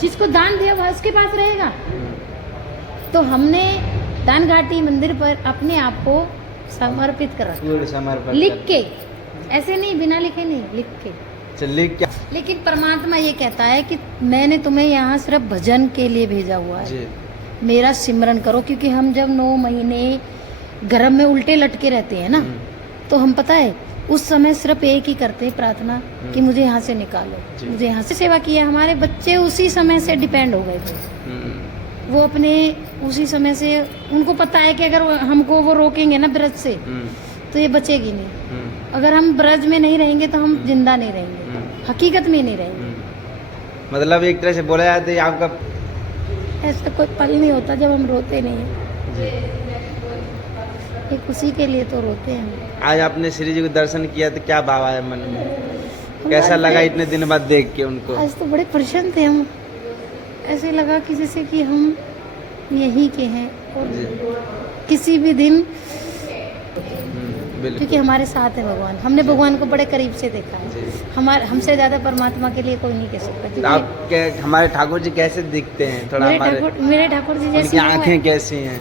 जिसको दान दिया वह उसके पास रहेगा। तो हमने दान घाटी मंदिर पर अपने आप को समर्पित कर रखा, लिख के, ऐसे नहीं बिना लिखे नहीं, लिख के। लिख क्या? लेकिन परमात्मा ये कहता है कि मैंने तुम्हें यहाँ सिर्फ भजन के लिए भेजा हुआ है जी। मेरा सिमरन करो। क्योंकि हम जब 9 महीने गर्भ में उल्टे लटके रहते हैं ना, तो हम पता है उस समय सिर्फ एक ही करते हैं प्रार्थना कि मुझे यहाँ से निकालो, मुझे यहाँ से। सेवा किया, हमारे बच्चे उसी समय से डिपेंड हो गए थे। वो अपने उसी समय से, उनको पता है कि अगर हमको वो रोकेंगे ना ब्रज से तो ये बचेगी नहीं। अगर हम ब्रज में नहीं रहेंगे तो हम जिंदा नहीं रहेंगे, हकीकत में नहीं रहेंगे। मतलब एक तरह से बोला जाता है आपका ऐसा कोई पल नहीं होता जब हम रोते नहीं हैं, ये खुशी के लिए तो रोते हैं। आज आपने श्री जी को दर्शन किया तो क्या भाव आया मन में, कैसा लगा इतने दिन बाद देख के उनको? आज तो बड़े प्रसन्न थे हम, ऐसे लगा कि जैसे कि हम यहीं के हैं और किसी भी दिन, क्योंकि हमारे साथ है भगवान। हमने भगवान को बड़े करीब से देखा है, हमसे ज्यादा परमात्मा के लिए कोई नहीं कह सकता। आप हमारे ठाकुर जी कैसे दिखते हैं? थोड़ा मेरे ठाकुर जी जैसी आंखें कैसी हैं?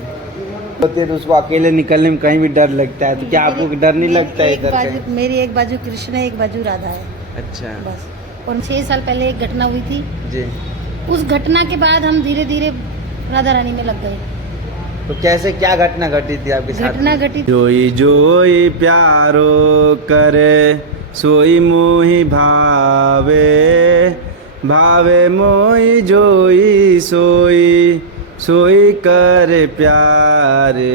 होते तो उसको अकेले निकलने में कहीं भी डर लगता है, तो क्या आपको डर नहीं लगता है इधर से? मेरी एक बाजू कृष्ण है, एक बाजू राधा है। अच्छा, बस। और 6 साल पहले एक घटना हुई थी जी। उस घटना के बाद हम धीरे धीरे राधा रानी में लग गए। तो कैसे, क्या घटना घटी थी आपके साथ? घटना घटी जोई जोई प्यारो करे सोई मोहि भावे, भावे मोहि जोई सोई सोई करे प्यारे।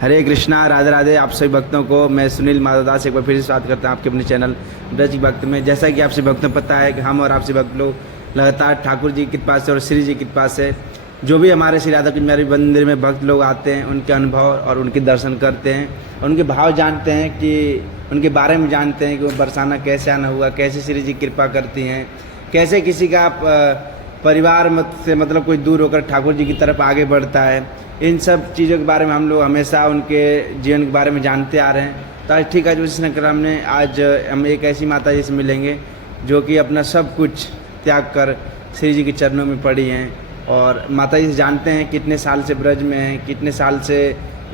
हरे कृष्णा, राधे राधे। आप सभी भक्तों को मैं सुनील माधवदास एक बार फिर से स्वागत करता हूँ आपके अपने चैनल ब्रज भक्त में। जैसा कि आप सभी भक्तों को पता है कि हम और आप सभी भक्त लोग लगातार ठाकुर जी की कृपा से और श्री जी की कृपा से जो भी हमारे श्री राधा कुंज मंदिर में भक्त लोग आते हैं, उनके अनुभव और उनके दर्शन करते हैं, उनके भाव जानते हैं, कि उनके बारे में जानते हैं कि वो बरसाना कैसे आना हुआ, कैसे श्री जी कृपा करती हैं, कैसे किसी का परिवार से मतलब कोई दूर होकर ठाकुर जी की तरफ आगे बढ़ता है। इन सब चीज़ों के बारे में हम लोग हमेशा उनके जीवन के बारे में जानते आ रहे हैं। तो आज ठीक है, जो इस क्रम में आज हम एक ऐसी माता जी से मिलेंगे जो कि अपना सब कुछ त्याग कर श्री जी के चरणों में पड़ी हैं, और माता जी से जानते हैं कितने साल से ब्रज में हैं, कितने साल से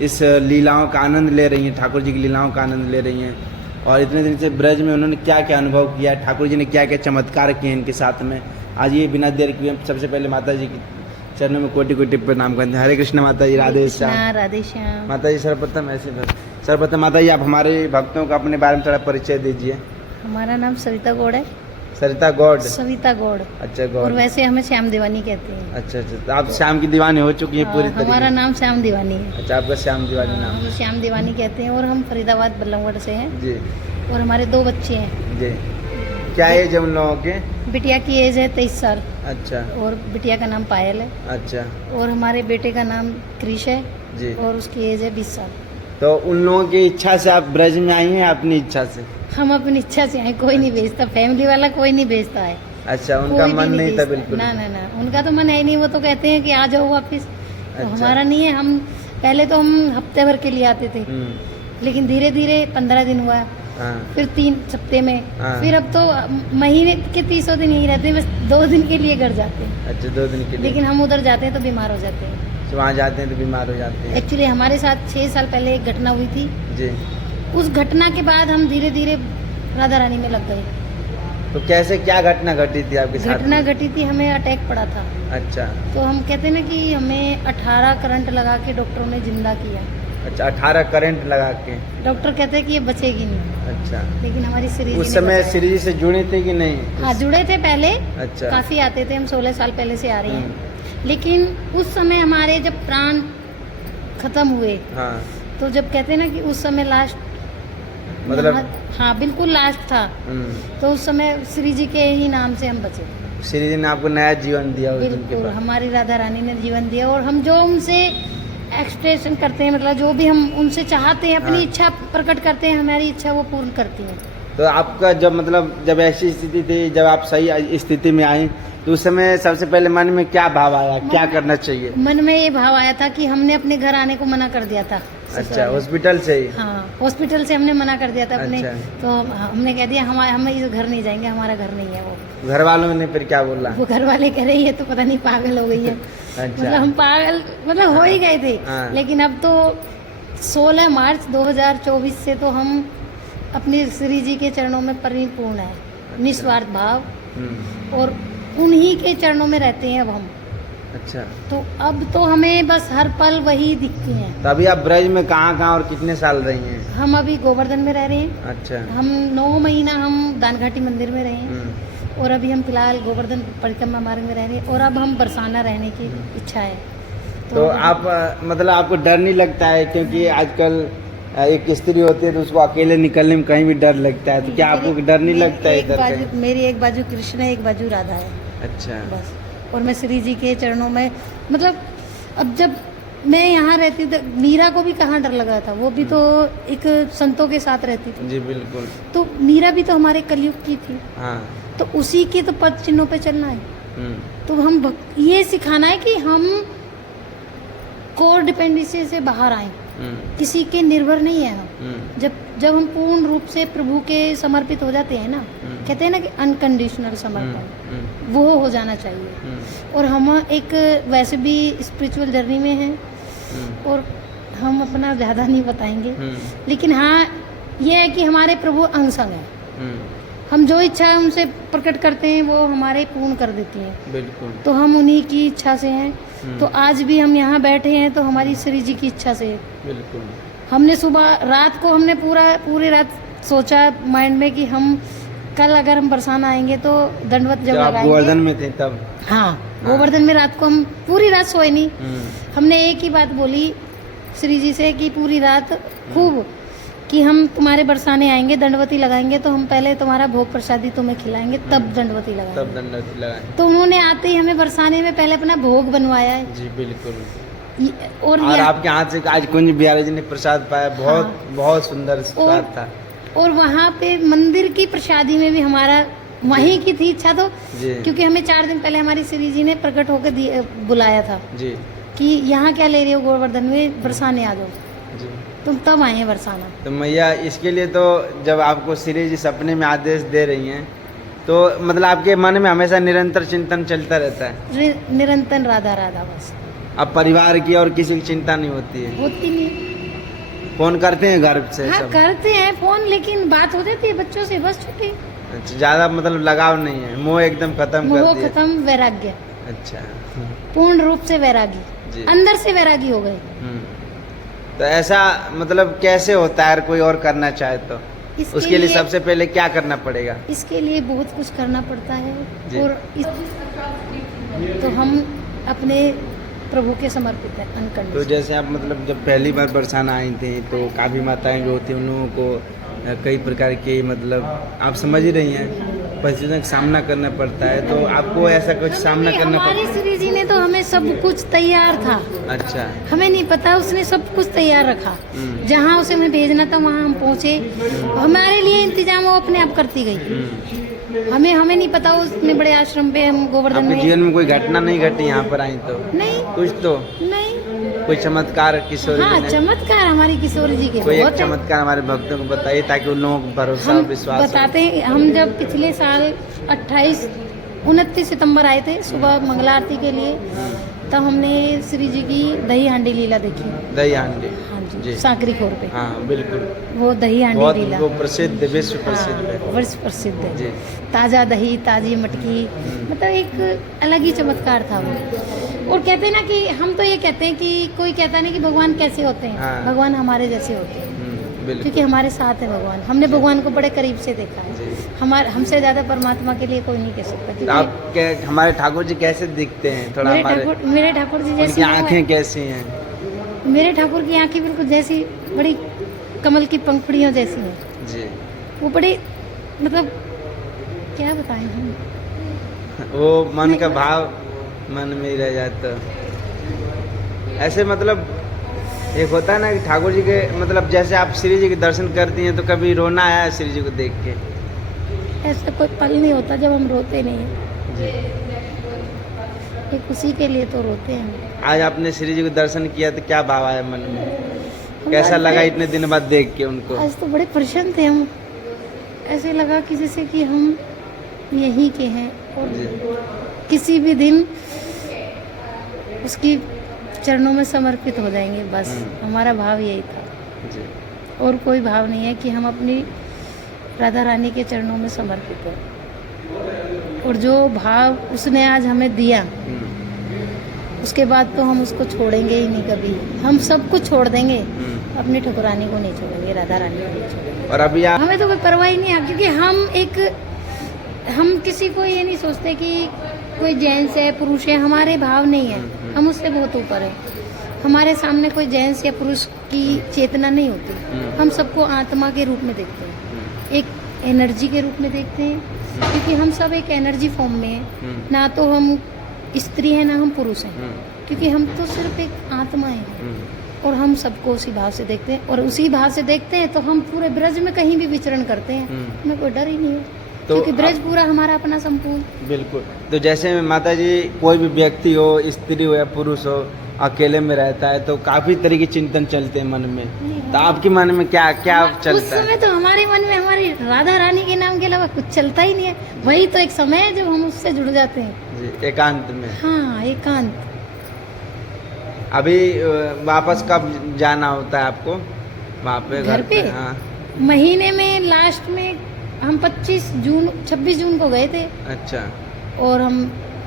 इस लीलाओं का आनंद ले रही हैं, ठाकुर जी की लीलाओं का आनंद ले रही हैं, और इतने दिन से ब्रज में उन्होंने क्या क्या अनुभव किया, ठाकुर जी ने क्या क्या चमत्कार किए इनके साथ में। आज ये बिना देर किए सबसे पहले माता जी की चरणों में कोटि कोटि प्रणाम करते हैं। हरे कृष्ण माता जी, राधे श्याम। राधे श्याम। माता जी सर्वप्रथम सर्वप्रथम माता जी आप हमारे भक्तों को अपने बारे में थोड़ा परिचय दीजिए। हमारा नाम सविता गौड़ है। सरिता गौड़? सविता गौड़। अच्छा, गौड़। और वैसे हमें श्याम दीवानी कहते हैं। अच्छा अच्छा, तो आप श्याम की दीवानी हो चुकी है पूरी तरीके? हमारा नाम श्याम दीवानी है। अच्छा, आपका श्याम दीवानी नाम? हम श्याम दीवानी कहते हैं, और हम फरीदाबाद बल्लभगढ़ से हैं जी। और हमारे 2 बच्चे हैं जी। क्या एज है उन लोगों के? बिटिया की एज है 23 साल। अच्छा। और बिटिया का नाम पायल है। अच्छा। और हमारे बेटे का नाम क्रिश है जी। और उसकी एज है 20 साल। तो उन लोगों की इच्छा से आप ब्रज में आई हैं, अपनी इच्छा से? हम अपनी इच्छा से आए, कोई नहीं भेजता, फैमिली वाला कोई नहीं भेजता है। अच्छा, उनका मन नहीं था बिल्कुल? ना ना ना, उनका तो मन है नहीं, वो तो कहते हैं कि आ जाओ वापिस। तो हमारा नहीं है। हम पहले तो हम हफ्ते भर के लिए आते थे, लेकिन धीरे धीरे 15 दिन हुआ, फिर 3 हफ्ते में, फिर अब तो महीने के 30 दिन यही रहते हैं, बस 2 दिन के लिए घर जाते हैं। अच्छा, 2 दिन के लिए? लेकिन हम उधर जाते हैं तो बीमार हो जाते हैं। तो वहाँ जाते हैं तो बीमार हो जाते हैं? एक्चुअली हमारे साथ 6 साल पहले एक घटना हुई थी जी। उस घटना के बाद हम धीरे धीरे राधा रानी में लग गए। तो कैसे, क्या घटना घटी थी आपके साथ? घटना घटी थी, हमें अटैक पड़ा था। अच्छा। तो हम कहते हैं ना कि हमें 18 करंट लगा के डॉक्टरों ने जिंदा किया। अच्छा, 18 करंट लगा के? डॉक्टर कहते हैं कि ये बचेगी नहीं। अच्छा। लेकिन हमारी श्री जी उस समय श्री जी से जुड़े थे कि नहीं? हाँ, जुड़े थे पहले। अच्छा। काफी आते थे, हम 16 साल पहले से आ रहे हैं। लेकिन उस समय हमारे जब प्राण खत्म हुए, हाँ, तो जब कहते हैं ना कि उस समय लास्ट, मतलब हाँ बिल्कुल लास्ट था, तो उस समय श्री जी के ही नाम से हम बचे। श्री जी ने आपको नया जीवन दिया उस दिन के बिल्कुल, बाद? हमारी राधा रानी ने जीवन दिया, और हम जो उनसे एक्सप्रेशन करते हैं, मतलब जो भी हम उनसे चाहते हैं, अपनी इच्छा प्रकट करते हैं, हमारी इच्छा वो पूर्ण करती हैं। तो आपका जब मतलब जब ऐसी स्थिति थी, जब आप सही स्थिति में आई, तो उस समय सबसे पहले मन में क्या भाव आया, क्या करना चाहिए? मन में ये भाव आया था कि हमने अपने घर आने को मना कर दिया था। अच्छा, हॉस्पिटल से ही? हाँ, हॉस्पिटल से हमने मना कर दिया था अपने। अच्छा। तो हमने कह दिया हम इस घर नहीं जाएंगे, हमारा घर नहीं है वो। घर वालों ने फिर क्या बोला? वो घर वाले कह रही है तो पता नहीं पागल हो गई है। अच्छा। मतलब हम पागल मतलब हो ही गए थे। हाँ। लेकिन अब तो 16 मार्च 2024 से तो हम अपने श्री जी के चरणों में परिपूर्ण है, निस्वार्थ भाव, और उन्हीं के चरणों में रहते हैं अब हम। अच्छा, तो अब तो हमें बस हर पल वही दिखते हैं। तो अभी आप ब्रज में कहाँ और कितने साल रही हैं? हम अभी गोवर्धन में रह रहे हैं। अच्छा। हम 9 महीना हम दानघाटी मंदिर में रहे हैं, और अभी हम फिलहाल गोवर्धन परिक्रमा मार्ग में रह रहे हैं, और अब हम बरसाना रहने की इच्छा है। तो आप मतलब आपको डर नहीं लगता है? क्योंकि आजकल एक स्त्री होती है तो उसको अकेले निकलने में कहीं भी डर लगता है, तो क्या आपको डर नहीं लगता है इधर कहीं? मेरी एक बाजू कृष्ण है, एक बाजू राधा है। अच्छा। बस, और मैं श्री जी के चरणों में, मतलब अब जब मैं यहाँ रहती थी, मीरा को भी कहाँ डर लगा था, वो भी तो एक संतों के साथ रहती थी। जी बिल्कुल। तो मीरा भी तो हमारे कलयुग की थी। हाँ। तो उसी के तो पद चिन्हों पे चलना है। तो हम ये सिखाना है कि हम कोर डिपेंडेंसी से बाहर आए, किसी के निर्भर नहीं है हम। जब हम पूर्ण रूप से प्रभु के समर्पित हो जाते हैं ना, कहते हैं ना कि अनकंडीशनल समर्पण, वो हो जाना चाहिए। और हम एक वैसे भी स्पिरिचुअल जर्नी में हैं, और हम अपना ज़्यादा नहीं बताएंगे, लेकिन हाँ ये है कि हमारे प्रभु अंग संग हैं। हम जो इच्छा है उनसे प्रकट करते हैं, वो हमारे पूर्ण कर देती हैं। बिल्कुल। तो हम उन्हीं की इच्छा से हैं। तो आज भी हम यहाँ बैठे हैं तो हमारी श्री जी की इच्छा से है। बिल्कुल। हमने सुबह रात को हमने पूरी रात सोचा माइंड में कि हम कल अगर हम बरसाना आएंगे तो दंडवत जब लगाएंगे। गोवर्धन में थे तब? हाँ, गोवर्धन में रात को हम पूरी रात सोए नहीं। हमने एक ही बात बोली श्री जी से कि पूरी रात खूब कि हम तुम्हारे बरसाने आएंगे, दंडवती लगाएंगे, तो हम पहले तुम्हारा भोग प्रसादी तुम्हें खिलाएंगे, तब दंडवती लगाएंगे। तब दंडवती लगाएंगे। तो उन्होंने आते ही हमें बरसाने में पहले अपना भोग बनवाया है। जी बिल्कुल। और आपके हाथ से आज कुंज बिहारी जी ने प्रसाद पाया, बहुत सुंदर स्वाद था। और वहाँ पे मंदिर की प्रसादी में भी हमारा वहीं की थी इच्छा, तो क्योंकि हमें 4 दिन पहले हमारी श्री जी ने प्रकट होकर बुलाया था जी कि यहाँ क्या ले रहे हो, गोवर्धन में बरसाने आ जाओ। तुम तब आए हैं बरसाना। तो मैया इसके लिए तो जब आपको श्री जी सपने में आदेश दे रही हैं, तो मतलब आपके मन में हमेशा निरंतर चिंतन चलता रहता है? निरंतर राधा राधा बस। अब परिवार की और किसी की चिंता नहीं होती है? होती नहीं। फोन करते हैं घर से? हाँ करते हैं फोन, लेकिन बात हो जाती है बच्चों से, बस छुट्टी। अच्छा, ज्यादा मतलब लगाव नहीं है, मोह एकदम खत्म कर दिया? मोह खत्म, वैराग्य। अच्छा, पूर्ण रूप से वैरागी, अंदर से वैरागी हो गए। तो ऐसा मतलब कैसे होता है? कोई और करना चाहे तो उसके लिए सबसे पहले क्या करना पड़ेगा? इसके लिए बहुत कुछ करना पड़ता है, और तो हम अपने प्रभु के समर्पित हैं अनकंडीशनल। तो जैसे आप मतलब जब पहली बार बरसाना आई थी तो काफ़ी माताएं जो होती हैं उन लोगों को कई प्रकार के मतलब आप समझ ही रही हैं परिस्थितियों का सामना करना पड़ता है, तो आपको ऐसा कुछ सामना करना पड़ता है? हमारी श्री जी ने तो हमें सब कुछ तैयार था। अच्छा। हमें नहीं पता, उसने सब कुछ तैयार रखा। जहाँ उसे हमें भेजना था वहाँ हम पहुँचे, हमारे लिए इंतजाम वो अपने आप करती गई। हमें नहीं पता उसने बड़े आश्रम पे हम गोवर्धन में। जीवन में कोई घटना नहीं घटी यहाँ पर आई तो? नहीं। कुछ तो नहीं, कोई चमत्कार किशोरी? हाँ, चमत्कार हमारी किशोरी जी के कोई एक चमत्कार हमारे भक्तों को बताइए ताकि उन लोगों को भरोसा और विश्वास बताते हैं। हम जब पिछले साल 29 सितंबर आए थे सुबह मंगला आरती के लिए, तब हमने श्री जी की दही हांडी लीला देखी। दही हांडी? हाँ जी, सांकरी खोर पे। हाँ बिल्कुल, वो दही हांडी लीला वो प्रसिद्ध, विश्व प्रसिद्ध है। विश्व प्रसिद्ध है। ताजा दही, ताजी मटकी, मतलब एक अलग ही चमत्कार था वो। और कहते हैं ना कि हम तो ये कहते हैं कि कोई कहता नहीं कि भगवान कैसे होते हैं। हाँ। भगवान हमारे जैसे होते हैं, क्योंकि हमारे साथ है भगवान। हमने भगवान को बड़े करीब से देखा है। हमसे ज्यादा परमात्मा के लिए कोई नहीं कह सकता। आप हमारे ठाकुर जी कैसे दिखते हैं? थोड़ा मेरे ठाकुर जी जैसी आँखें कैसी हैं? मेरे ठाकुर की आँखें बिल्कुल जैसी बड़ी कमल की पंखुड़ियों जैसी हैं जी। वो बड़ी मतलब क्या बताएं हम, वो मन का भाव मन में ही रह जाता। ऐसे मतलब एक होता है ना कि ठाकुर जी के मतलब जैसे आप श्री जी के दर्शन करती हैं तो कभी रोना आया श्री जी को देख के? ऐसा कोई पल नहीं होता जब हम रोते नहीं हैं। ये खुशी के लिए तो रोते हैं। आज आपने श्री जी को दर्शन किया तो क्या भाव आया मन में? कैसा आज लगा तो- इतने दिन बाद देख के उनको? आज तो बड़े प्रसन्न थे हम, ऐसे लगा कि जैसे कि हम यहीं के हैं और जी। किसी भी दिन उसकी चरणों में समर्पित हो जाएंगे, बस हमारा भाव यही था जी। और कोई भाव नहीं है कि हम अपनी राधा रानी के चरणों में समर्पित हैं। और जो भाव उसने आज हमें दिया, उसके बाद तो हम उसको छोड़ेंगे ही नहीं कभी। हम सब कुछ छोड़ देंगे, अपनी ठकुरानी को नहीं छोड़ेंगे, राधा रानी को नहीं छोड़ेंगे। और अभी आप हमें तो कोई परवाह ही नहीं है, क्योंकि हम किसी को ये नहीं सोचते कि कोई जेंट्स है पुरुष है, हमारे भाव नहीं है, हम उससे बहुत ऊपर है। हमारे सामने कोई जेंट्स या पुरुष की चेतना नहीं होती, हम सबको आत्मा के रूप में देखते हैं, एक एनर्जी के रूप में देखते हैं, क्योंकि हम सब एक एनर्जी फॉर्म में हैं। ना तो हम स्त्री हैं ना हम पुरुष हैं, क्योंकि हम तो सिर्फ एक आत्मा है और हम सबको उसी भाव से देखते हैं। और उसी भाव से देखते हैं तो हम पूरे ब्रज में कहीं भी विचरण करते हैं, हमें कोई डर ही नहीं है, क्योंकि ब्रज पूरा हमारा अपना संपूर्ण। बिल्कुल। तो जैसे माता जी कोई भी व्यक्ति हो, स्त्री हो या पुरुष हो, अकेले में रहता है तो काफी तरह के चिंतन चलते हैं मन में, तो आपके मन में क्या क्या उस चलता है? समय तो हमारे मन में हमारी राधा रानी के नाम के अलावा कुछ चलता ही नहीं है। वही तो एक समय है जब हम उससे जुड़ जाते हैं। जी, एकांत में। हाँ, एकांत। अभी वापस कब जाना होता है आपको वहाँ पे? घर पे? हाँ। महीने में लास्ट में हम 26 जून को गए थे अच्छा। और हम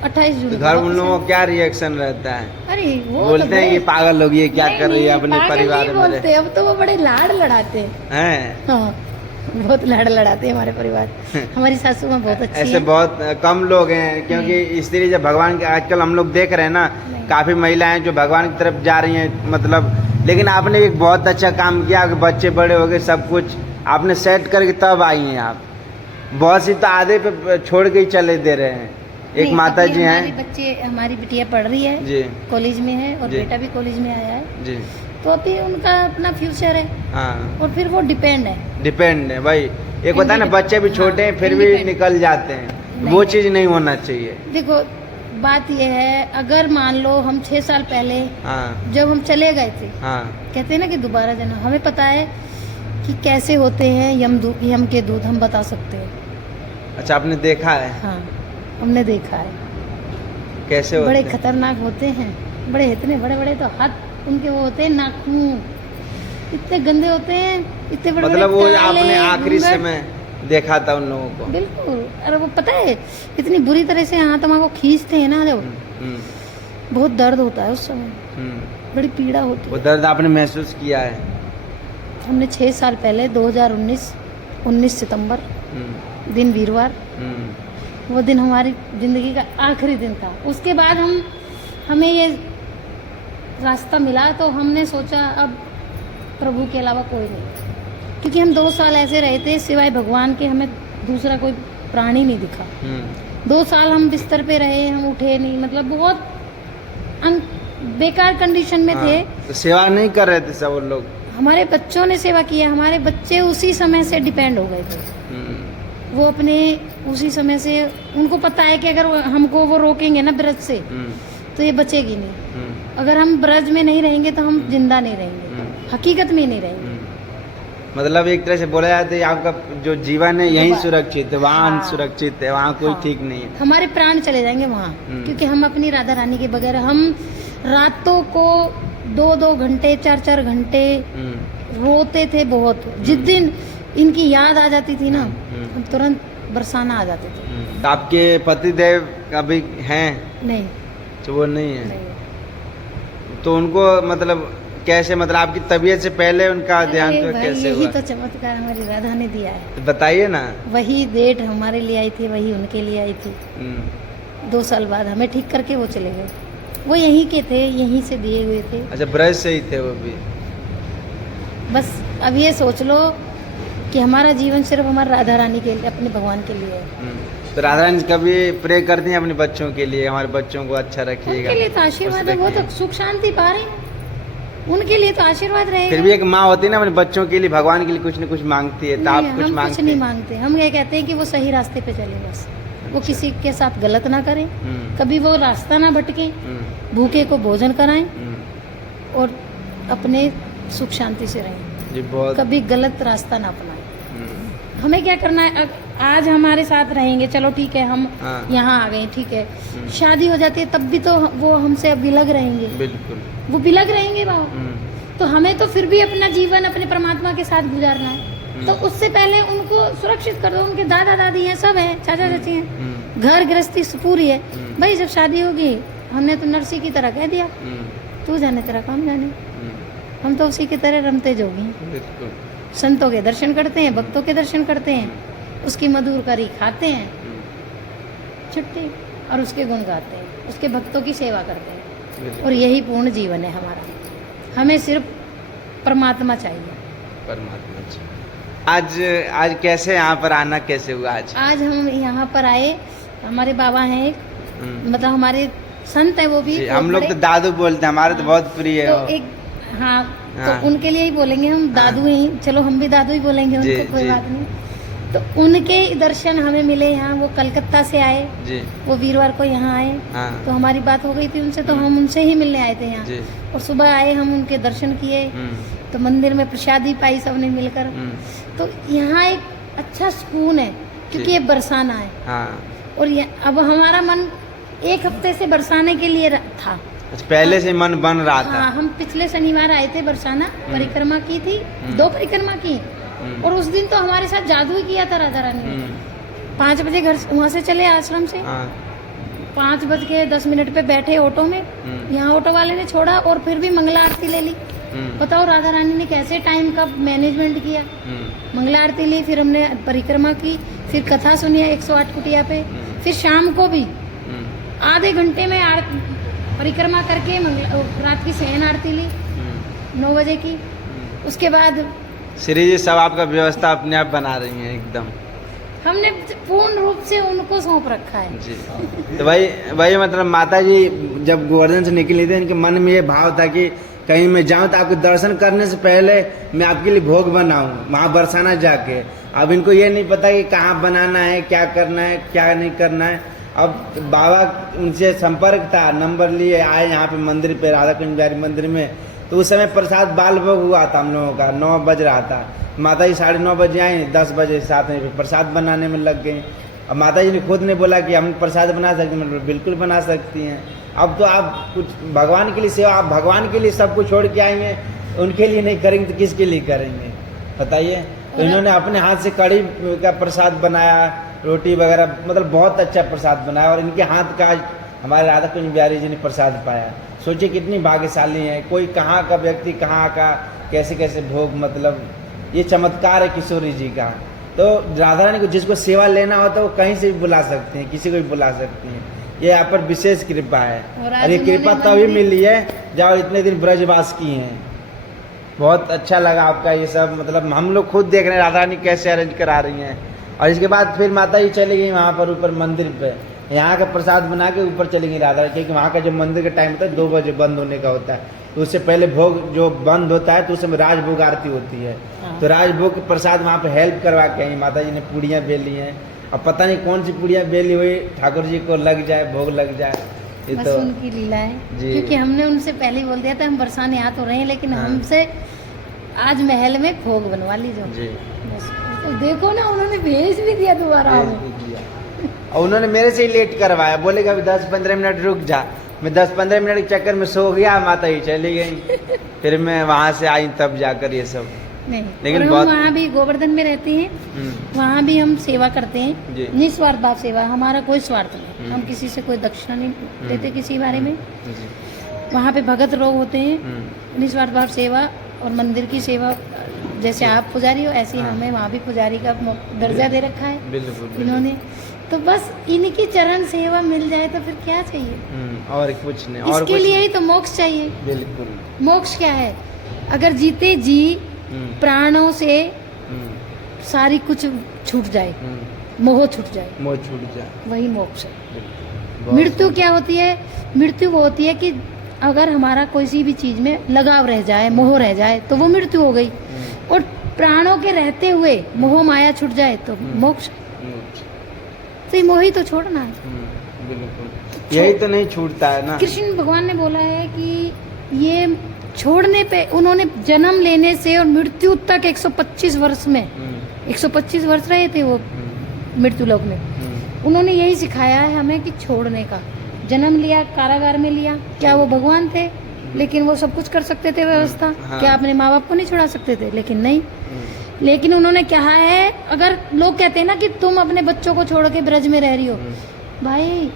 28 जून तो को घर वापस उन लोगों आए। का क्या रिएक्शन रहता है? अरे वो बोलते तो हैं बड़े- ये पागल होगी, ये क्या नहीं, कर रही है नहीं, अपने पागल परिवार नहीं में? बोलते, अब तो वो बड़े लाड़ लड़ाते हैं। हैं? हाँ, बहुत लाड़ लड़ाते हैं हमारे परिवार। हमारी सासू माँ बहुत अच्छी ऐसे है। बहुत कम लोग हैं, क्योंकि स्त्री जब भगवान के आजकल हम लोग देख रहे हैं ना, नहीं। काफी महिलाएं जो भगवान की तरफ जा रही हैं, मतलब। लेकिन आपने एक बहुत अच्छा काम किया कि बच्चे बड़े हो गए, सब कुछ आपने सेट करके तब आई हैं आप। बहुत सी तो आधे पे छोड़ के ही चले दे रहे हैं। एक नहीं, माता अभी जी हमारे हैं बच्चे, हमारी बिटिया पढ़ रही है, जी कॉलेज में है, और जी। बेटा भी कॉलेज में आया है, जी। तो अभी उनका अपना फ्यूचर है हाँ, और फिर वो डिपेंड है। डिपेंड है भाई। एक होता है ना, बच्चे भी छोटे हैं फिर भी independent। निकल जाते हैं, नहीं, वो नहीं। चीज़ नहीं होना चाहिए। देखो बात यह है, अगर मान लो हम 6 साल पहले हाँ जब हम चले गए थे, हाँ कहते हैं ना कि दोबारा जन्म, हमें पता है कि कैसे होते हैं यम के दूध, हम बता सकते हैं। अच्छा, आपने देखा है हाँ, हमने देखा है, कैसे होते बड़े हैं? खतरनाक होते हैं, बड़े इतने बड़े बड़े तो हाथ उनके वो होते हैं, नाखून इतने गंदे होते हैं, इतने बड़े मतलब वो काले आपने आखिरी घूंघट। समय देखा था उन लोगों को? बिल्कुल। अरे वो पता है इतनी बुरी तरह से आत्मा को खींचते हैं ना, जब हम्म, बहुत दर्द होता है उस समय, हम्म। बड़ी पीड़ा होती वो है। दर्द आपने महसूस किया है? हमने 6 साल पहले 19 सितंबर, हम्म, दिन वीरवार, हम्म, वो दिन हमारी ज़िंदगी का आखिरी दिन था। उसके बाद हमें ये रास्ता मिला तो हमने सोचा अब प्रभु के अलावा कोई नहीं, क्योंकि हम 2 साल ऐसे रहे थे, सिवाय भगवान के हमें दूसरा कोई प्राणी नहीं दिखा। 2 साल हम बिस्तर पे रहे, हम उठे नहीं, मतलब बहुत बेकार कंडीशन में थे। हाँ, तो सेवा नहीं कर रहे थे सब लोग? हमारे बच्चों ने सेवा किया, हमारे बच्चे उसी समय से डिपेंड हो गए थे। हम्म, वो अपने उसी समय से, उनको पता है कि अगर हमको वो रोकेंगे ना ब्रज से हम्म, तो ये बचेगी नहीं। हम्म, अगर हम ब्रज में नहीं रहेंगे तो हम जिंदा नहीं रहेंगे, हकीकत में नहीं रहेंगे। मतलब एक तरह से बोला जाता है आपका जो जीवन है यही बस। सुरक्षित है, वहाँ हाँ। सुरक्षित है, वहाँ कोई हाँ। ठीक नहीं है। हमारे प्राण चले जाएंगे वहाँ, क्योंकि हम अपनी राधा रानी के बगैर, हम रातों को 2-2 घंटे 4-4 घंटे हम्म, रोते थे बहुत। जिस दिन इनकी याद आ जाती थी ना, हम्म। हम तुरंत बरसाना आ जाते थे। तो आपके पतिदेव अभी हैं? नहीं, तो वो नहीं है? नहीं। तो उनको मतलब कैसे, मतलब आपकी तबीयत से पहले उनका देहांत अरे हुआ, भाई, कैसे यही हुआ? तो चमत्कार हमारी राधा ने दिया है। तो बताइए ना। वही डेट हमारे लिए आई थी, वही उनके लिए आई थी। हम्म, 2 साल बाद हमें ठीक करके वो चले गए। वो यहीं के थे, यहीं से दिए हुए थे। अच्छा, ब्रज से ही थे वो भी? बस अब ये सोच लो कि हमारा जीवन सिर्फ हमारे राधा रानी के लिए, अपने भगवान के लिए है। तो राधा रानी कभी प्रे करती हैं अपने बच्चों के लिए, हमारे बच्चों को अच्छा रखिएगा? उनके लिए तो आशीर्वाद है, वो तो सुख शांति पा रहे हैं, उनके लिए तो आशीर्वाद रहेगा। फिर भी एक माँ होती है ना, अपने बच्चों के लिए भगवान के लिए कुछ न कुछ मांगती है, तो आप नहीं, कुछ हम मांगते कुछ नहीं हैं? मांगते। हम ये कहते हैं कि वो सही रास्ते पे चले, बस वो अच्छा। किसी के साथ गलत ना करें, हम्म, कभी वो रास्ता ना भटके, हम्म, भूखे को भोजन कराएं हम्म, और अपने सुख शांति से रहें, जी बहुत कभी गलत रास्ता ना अपनाएं। हम्म, हमें क्या करना है, आज हमारे साथ रहेंगे, चलो ठीक है, हम हाँ। यहाँ आ गए, ठीक है, शादी हो जाती है तब भी तो वो हमसे विलग रहेंगे, बिल्कुल। वो विलग रहेंगे बाबू। हम्म, तो हमें तो फिर भी अपना जीवन अपने परमात्मा के साथ गुजारना है। तो उससे पहले उनको सुरक्षित कर दो, उनके दादा दादी हैं, सब हैं, चाचा चाची हैं, हम्म, घर गृहस्थी पूरी है। हम्म। भाई जब शादी होगी, हमने तो नरसी की तरह कह दिया, हम्म, तू जाने तेरा काम जाने, हम्म, हम तो उसी की तरह रमते जोगी हैं। बिल्कुल। संतों के दर्शन करते हैं, भक्तों के दर्शन करते हैं, उसकी मधुर करी खाते हैं, हम्म, छुट्टी, और उसके गुण गाते हैं, उसके भक्तों की सेवा करते हैं। बिल्कुल। और यही पूर्ण जीवन है हमारा। हमें सिर्फ परमात्मा चाहिए। परमात्मा जी। आज कैसे यहाँ पर आना कैसे हुआ आज? आज हम यहाँ पर आए, हमारे बाबा हैं एक, हम्म, मतलब हमारे संत है वो भी, जी, तो हम लोग तो बड़े- दादू बोलते हैं, हमारे तो हाँ, बहुत प्रिय है तो वो। एक हाँ, हाँ। तो उनके लिए ही बोलेंगे हम, दादू ही, चलो हम भी दादू ही बोलेंगे जी, उनको, कोई जी। बात नहीं। तो उनके दर्शन हमें मिले यहाँ, वो कलकत्ता से आए, जी, वो वीरवार को यहाँ आए, हाँ, तो हमारी बात हो गई थी उनसे, तो हम उनसे ही मिलने आए थे यहाँ। जी, और सुबह आए, हम उनके दर्शन किए, तो मंदिर में प्रसादी पाई सबने मिलकर। तो यहाँ एक अच्छा सुकून है, क्योंकि जी। ये बरसाना है, हाँ। और ये अब हमारा मन एक हफ्ते से बरसाने के लिए था। अच्छा, पहले से मन बन रहा था। हाँ, हम पिछले शनिवार आए थे बरसाना, परिक्रमा की थी, 2 परिक्रमा की, और उस दिन तो हमारे साथ जादू ही किया था राधा रानी ने। 5 बजे घर वहाँ से चले आश्रम से, हाँ, 5:10 पे बैठे ऑटो में, यहाँ ऑटो वाले ने छोड़ा, और फिर भी मंगला आरती ले ली। बताओ राधा रानी ने कैसे टाइम का मैनेजमेंट किया। मंगला आरती ली, फिर हमने परिक्रमा की, फिर कथा सुनी 108 कुटिया पे, फिर शाम को भी आधे घंटे में परिक्रमा करके रात की शयन आरती ली 9 बजे की। उसके बाद श्री जी सब आपका व्यवस्था अपने आप बना रही हैं एकदम। हमने पूर्ण रूप से उनको सौंप रखा है। जी, तो भाई मतलब माता जी जब गोवर्धन से निकली थी, इनके मन में ये भाव था कि कहीं मैं जाऊं तो आपके दर्शन करने से पहले मैं आपके लिए भोग बनाऊं वहाँ बरसाना जाके। अब इनको ये नहीं पता कि कहाँ बनाना है, क्या करना है, क्या नहीं करना है। अब बाबा उनसे संपर्क था, नंबर लिए आए यहाँ पे मंदिर पे, राधा कुंज बिहारी मंदिर में। तो उस समय प्रसाद बाल भोग हुआ था हम लोगों का, 9 बज रहा था। माता जी 9:30 बजे आई, 10 बजे साथ में प्रसाद बनाने में लग गई। अब माता जी ने खुद ने बोला कि हम प्रसाद बना सकते हैं, मतलब बिल्कुल बना सकती हैं। अब तो आप कुछ भगवान के लिए सेवा, आप भगवान के लिए सब कुछ छोड़ के आएंगे, उनके लिए नहीं करेंगे तो किसके लिए करेंगे बताइए। तो इन्होंने अपने हाथ से कढ़ी का प्रसाद बनाया, रोटी वगैरह, मतलब बहुत अच्छा प्रसाद बनाया, और इनके हाथ का आज हमारे राधा कुंज बिहारी जी ने प्रसाद पाया। सोचिए कितनी भाग्यशाली है, कोई कहाँ का व्यक्ति कहाँ का कैसे कैसे भोग, मतलब ये चमत्कार है किशोरी जी का। तो राधा रानी को जिसको सेवा लेना होता है वो कहीं से भी बुला सकते हैं, किसी को भी बुला सकते हैं। ये यहाँ पर विशेष कृपा है, और ये कृपा तभी मिली है जब इतने दिन ब्रजवास की हैं। बहुत अच्छा लगा आपका ये सब, मतलब हम लोग खुद देख रहे हैं राधा रानी कैसे अरेंज करा रही हैं। और इसके बाद फिर माता जी चली गई वहाँ पर ऊपर मंदिर पे, यहाँ का प्रसाद बना के ऊपर चली गई राधा रानी, क्योंकि वहाँ का जो मंदिर का टाइम होता है 2 बजे बंद होने का होता है। तो उससे पहले भोग जो बंद होता है तो उस समय राजभोग आरती होती है। तो राजभोग के प्रसाद वहाँ पे हेल्प करवा के आई माता जी ने, पूड़ियाँ बेली हैं। अब पता नहीं कौन सी पूड़ियाँ बेली हुई, ठाकुर जी को लग जाए, भोग लग जाए। ये बस तो उनकी लीला है, जी। क्योंकि हमने उनसे पहले ही बोल दिया था हम बरसाने आ तो रहे हैं, लेकिन हाँ। हमसे आज महल में भोग बनवा लीजिए। जी, बस तो देखो ना, उन्होंने भेज भी दिया दोबारा भेज हमें। भी दिया। और उन्होंने मेरे से ही लेट करवाया, बोले कि अभी 10-15 मिनट रुक जा। मैं 10-15 मिनट के चक्कर में सो गया, माता जी चली गई। फिर मैं वहाँ से आई तब जाकर ये सब। नहीं, लेकिन और हम बहुत- वहाँ भी गोवर्धन में रहते हैं, वहाँ भी हम सेवा करते हैं, जी। निस्वार्थ भाव सेवा, हमारा कोई स्वार्थ नहीं, हम किसी से कोई दक्षिणा नहीं देते किसी बारे में। जी, वहाँ पे भगत लोग होते हैं, निस्वार्थ भाव सेवा, और मंदिर की सेवा। जैसे आप पुजारी हो, ऐसे ही हाँ। हमें वहाँ भी पुजारी का दर्जा दे रखा है बिल्कुल इन्होंने। तो बस इनकी चरण सेवा मिल जाए तो फिर क्या चाहिए, और कुछ नहीं, और इसके कुछ लिए ही तो मोक्ष चाहिए। बिल्कुल। मोक्ष क्या है? अगर जीते जी प्राणों से सारी कुछ छूट जाए, मोह छूट जाए, मोह छूट जाए, वही मोक्ष है। बहुत मृत्यु क्या होती है? मृत्यु वो होती है कि अगर हमारा किसी भी चीज में लगाव रह जाए, मोह रह जाए, तो वो मृत्यु हो गई। और प्राणों के रहते हुए मोह माया छूट जाए तो मोक्ष। तो ये मोह ही तो छोड़ना है। बिल्कुल, यही तो नहीं छूटता है ना। कृष्ण भगवान ने बोला है कि ये छोड़ने पे उन्होंने जन्म लेने से और मृत्यु तक 125 वर्ष में 125 वर्ष रहे थे वो मृत्यु लोक में। उन्होंने यही सिखाया है हमें कि छोड़ने का। जन्म लिया, कारागार में लिया, क्या वो भगवान थे? लेकिन वो सब कुछ कर सकते थे व्यवस्था। हाँ। क्या अपने माँ बाप को नहीं छुड़ा सकते थे? लेकिन नहीं। लेकिन उन्होंने कहा है, अगर लोग कहते हैं ना कि तुम अपने बच्चों को छोड़ के ब्रज में रह रही हो, भाई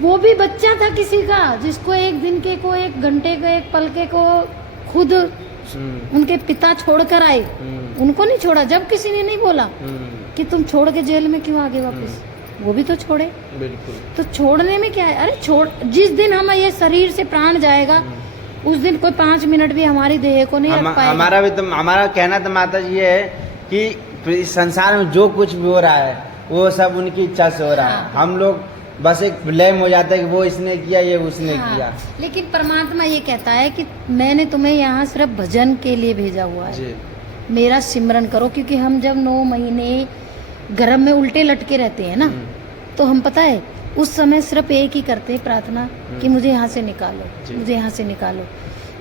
वो भी बच्चा था किसी का, जिसको एक दिन के को, एक घंटे को, एक पल के को खुद उनके पिता छोड़कर आए। उनको नहीं छोड़ा। जब किसी ने नहीं बोला कि तुम छोड़ के जेल में क्यों आ गए वापस, वो भी तो छोड़े। बिल्कुल। तो छोड़ने में क्या है? अरे छोड़, जिस दिन हम ये शरीर से प्राण जाएगा उस दिन कोई 5 मिनट भी हमारी देह को नहीं रख पाएगा। हमारा भी तो, हमारा कहना तो माता जी ये है कि इस संसार में जो कुछ भी हो रहा है वो सब उनकी इच्छा से हो रहा है। हाँ। हम लोग बस एक ब्लेम हो जाता है कि वो इसने किया, ये उसने किया। लेकिन परमात्मा ये कहता है कि मैंने तुम्हें यहाँ सिर्फ भजन के लिए भेजा हुआ है। जी। मेरा सिमरन करो। क्योंकि हम जब 9 महीने गर्भ में उल्टे लटके रहते हैं ना, तो हम पता है उस समय सिर्फ एक ही करते हैं प्रार्थना कि मुझे यहाँ से निकालो, मुझे यहाँ से निकालो।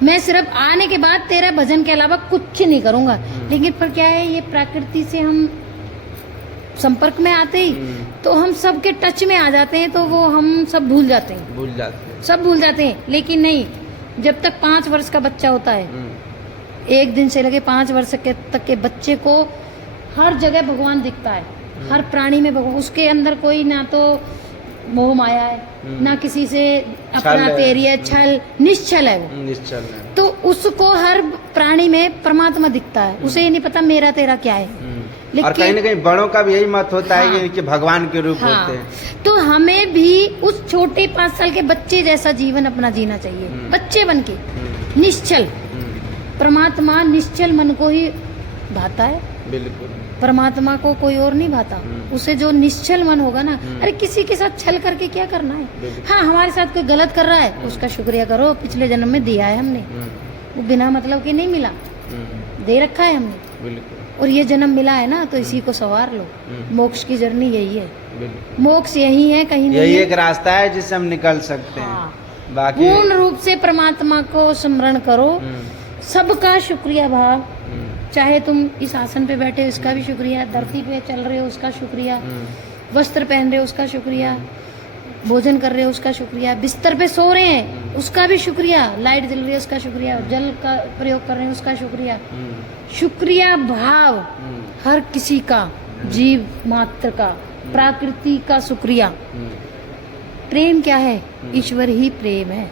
मैं सिर्फ आने के बाद तेरा भजन के अलावा कुछ नहीं करूँगा। लेकिन पर क्या है, ये प्रकृति से हम संपर्क में आते ही तो हम सबके टच में आ जाते हैं, तो वो हम सब भूल जाते हैं, सब भूल जाते हैं। लेकिन नहीं, जब तक 5 वर्ष का बच्चा होता है, 1 दिन से लगे 5 वर्ष तक के बच्चे को हर जगह भगवान दिखता है, हर प्राणी में भगवान। उसके अंदर कोई ना तो मोह माया है, ना किसी से अपना तेरी छल, निश्चल है वो, निश्चल है। तो उसको हर प्राणी में परमात्मा दिखता है। उसे ये नहीं पता मेरा तेरा क्या है। और कहीं ना कहीं बड़ों का भी यही मत होता है कि भगवान के रूप होते हैं। तो हमें भी उस छोटे 5 साल के बच्चे जैसा जीवन अपना जीना चाहिए, बच्चे बन के निश्चल। परमात्मा निश्चल मन को ही भाता है। बिल्कुल। परमात्मा को कोई और नहीं भाता। उसे जो निश्चल मन होगा ना, अरे किसी के साथ छल करके क्या करना है? हाँ, हमारे साथ कोई गलत कर रहा है, उसका शुक्रिया करो, पिछले जन्म में दिया है हमने, वो बिना मतलब के नहीं मिला, दे रखा है हमने। बिल्कुल। और ये जन्म मिला है ना, तो इसी को सवार लो। मोक्ष की जर्नी यही है। मोक्ष यही है, कहीं नहीं। यही एक रास्ता है जिससे हम निकल सकते हैं। बाकी पूर्ण रूप से परमात्मा को स्मरण करो, सबका शुक्रिया भाव। चाहे तुम इस आसन पे बैठे हो इसका भी शुक्रिया, धरती पे चल रहे हो उसका शुक्रिया, वस्त्र पहन रहे हो उसका शुक्रिया, भोजन कर रहे हो उसका शुक्रिया, बिस्तर पे सो रहे हैं उसका भी शुक्रिया, लाइट जल रही है उसका शुक्रिया, जल का प्रयोग कर रहे हैं उसका शुक्रिया। शुक्रिया भाव हर किसी का, जीव मात्र का, प्रकृति का शुक्रिया। प्रेम क्या है? ईश्वर ही प्रेम है।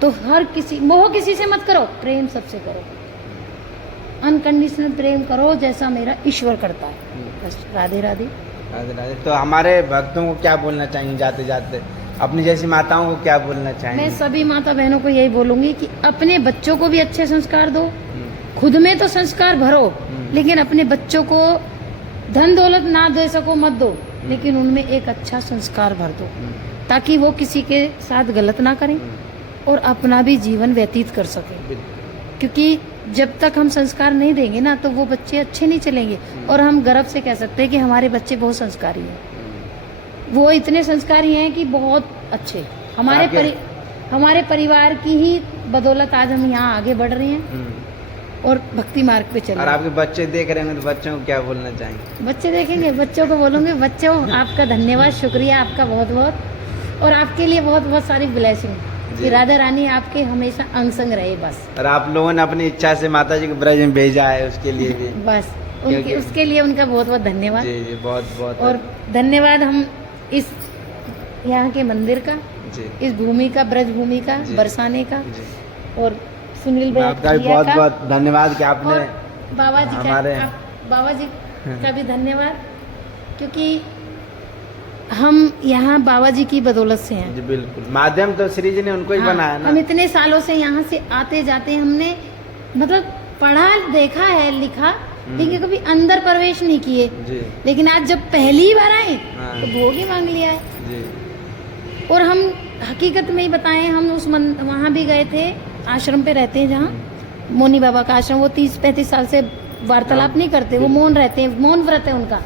तो हर किसी, मोह किसी से मत करो, प्रेम सबसे करो। अनकंडीशनल प्रेम करो जैसा मेरा ईश्वर करता है। बस। राधे राधे। राधे राधे। तो हमारे भक्तों को क्या बोलना चाहेंगे जाते जाते? अपनी जैसी माताओं को क्या बोलना चाहेंगे? मैं सभी माता बहनों को यही बोलूंगी कि अपने बच्चों को भी अच्छे संस्कार दो। खुद में तो संस्कार भरो, लेकिन अपने बच्चों को धन दौलत ना दे सको मत दो, लेकिन उनमें एक अच्छा संस्कार भर दो, ताकि वो किसी के साथ गलत ना करें और अपना भी जीवन व्यतीत कर सके। क्योंकि जब तक हम संस्कार नहीं देंगे ना, तो वो बच्चे अच्छे नहीं चलेंगे। और हम गर्व से कह सकते हैं कि हमारे बच्चे बहुत संस्कारी हैं। वो इतने संस्कारी हैं कि बहुत अच्छे। हमारे परिवार की ही बदौलत आज हम यहाँ आगे बढ़ रहे हैं और भक्ति मार्ग पे चल रहे हैं। और आपके बच्चे देख रहे हैं तो बच्चों को क्या बोलना चाहेंगे? बच्चे देखेंगे, बच्चों को बोलूंगे, बच्चों आपका धन्यवाद, शुक्रिया आपका बहुत बहुत, और आपके लिए बहुत बहुत सारी ब्लेसिंग कि राधा रानी आपके हमेशा अंग संग रहे। बस। और आप लोगों ने अपनी इच्छा से माता जी को ब्रज में भेजा है, उसके लिए भी बस उसके लिए उनका बहुत बहुत धन्यवाद। जी जी, बहुत बहुत। और धन्यवाद हम इस यहाँ के मंदिर का, इस भूमि का, ब्रज भूमि का बरसाने का, और सुनील भाई आपका भी बहुत बहुत धन्यवाद कि आपने बाबा जी का भी धन्यवाद, क्योंकि हम यहाँ बाबा जी की बदौलत से हैं। जी बिल्कुल। माध्यम तो श्री जी ने उनको ही बनाया ना। हम इतने सालों से यहाँ से आते जाते, हमने मतलब पढ़ा देखा है, लिखा, लेकिन कभी अंदर प्रवेश नहीं किए। लेकिन आज जब पहली बार आए तो भोग ही मांग लिया है। जी। और हम हकीकत में ही बताएं, हम उस वहाँ भी गए थे, आश्रम पे रहते हैं जहाँ मोनी बाबा का आश्रम। वो 30-35 साल से वार्तालाप नहीं करते, वो मौन रहते हैं, मौन व्रत है उनका।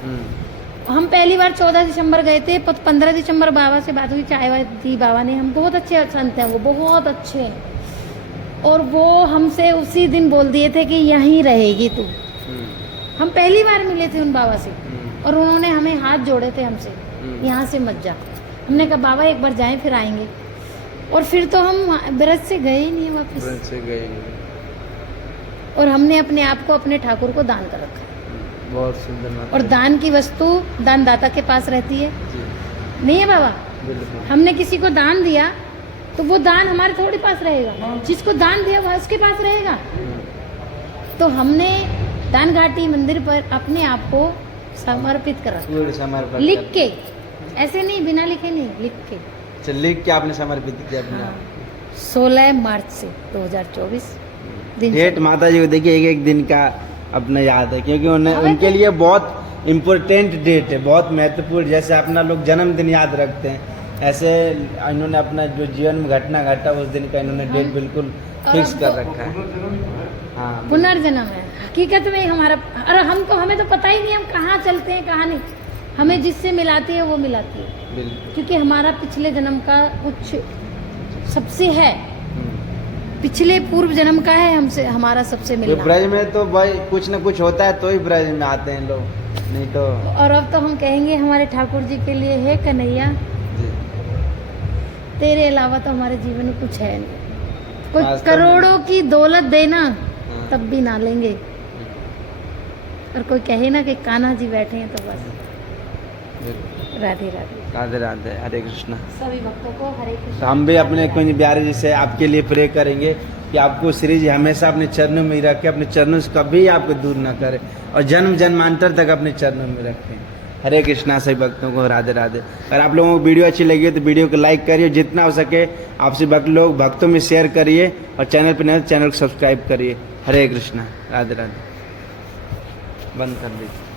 हम पहली बार 14 दिसंबर गए थे, 15 दिसंबर बाबा से बात हुई, चाय वाय दी बाबा ने। हम बहुत अच्छे संत हैं, वो बहुत अच्छे हैं। और वो हमसे उसी दिन बोल दिए थे कि यहीं रहेगी तू। हम पहली बार मिले थे उन बाबा से और उन्होंने हमें हाथ जोड़े थे हमसे, यहाँ से मत जा। हमने कहा बाबा एक बार जाएं फिर आएंगे, और फिर तो हम ब्रज से गए ही नहीं वापस। ब्रज से गए और हमने अपने आप को अपने ठाकुर को दान कर रखा। बहुत सुंदर बात और है। दान की वस्तु दानदाता के पास रहती है, जी, नहीं है बाबा? बिल्कुल। हमने किसी को दान दिया तो वो दान हमारे थोड़ी पास रहेगा, जिसको दान दिया वह उसके पास रहेगा। तो हमने दान घाटी मंदिर पर अपने आप को समर्पित कर रखा, पूरे समर्पण लिख कर- के, ऐसे नहीं बिना लिखे नहीं, लिख के। अच्छा, लिख के आपने समर्पित किया अपने आप 16 मार्च से 2024 दिन डेट माता जी को देखिए एक एक दिन का अपना याद है, क्योंकि उन्हें हमें उनके तो- लिए बहुत इम्पोर्टेंट डेट है, बहुत महत्वपूर्ण। जैसे अपना लोग जन्मदिन याद रखते हैं, ऐसे इन्होंने अपना जो जीवन में घटना घटा उस दिन का इन्होंने डेट बिल्कुल और फिक्स अब कर तो- रखा है। हाँ, पुनर्जन्म है हकीकत में हमारा। और हमको हमें तो पता ही नहीं हम कहाँ चलते हैं कहाँ नहीं, हमें जिससे मिलाती है वो मिलाती है, बिल्कुल। क्योंकि हमारा पिछले जन्म का कुछ सबसे है, हम्म। पिछले पूर्व जन्म का है हमसे, हमारा सबसे ये मिलना। ब्रज में तो भाई कुछ ना कुछ होता है तो ही ब्रज में आते हैं लोग, नहीं तो और अब तो हम कहेंगे हमारे ठाकुर जी के लिए, हे कन्हैया जी। तेरे अलावा तो हमारे जीवन में कुछ है नहीं। कोई वास्तव में- करोड़ों की दौलत देना हाँ। तब भी ना लेंगे, और कोई कहे ना कि कान्हा जी बैठे हैं तो बस। बिल्कुल। राधे राधे राधे राधे, हरे कृष्णा। सभी भक्तों को हरे तो कृष्ण। हम भी अपने कुंज प्यारे जी से आपके लिए प्रे करेंगे कि आपको श्री जी हमेशा अपने चरणों में ही रखे, अपने चरणों से कभी आपको दूर ना करे, और जन्म जन्मांतर तक अपने चरणों में रखें। हरे कृष्णा। सभी भक्तों को राधे राधे। अगर आप लोगों को वीडियो अच्छी लगी हो तो वीडियो को लाइक करिए, जितना हो सके आपसे भक्तों में शेयर करिए, और चैनल पर नए चैनल को सब्सक्राइब करिए। हरे कृष्णा। राधे राधे। बंद कर दीजिए।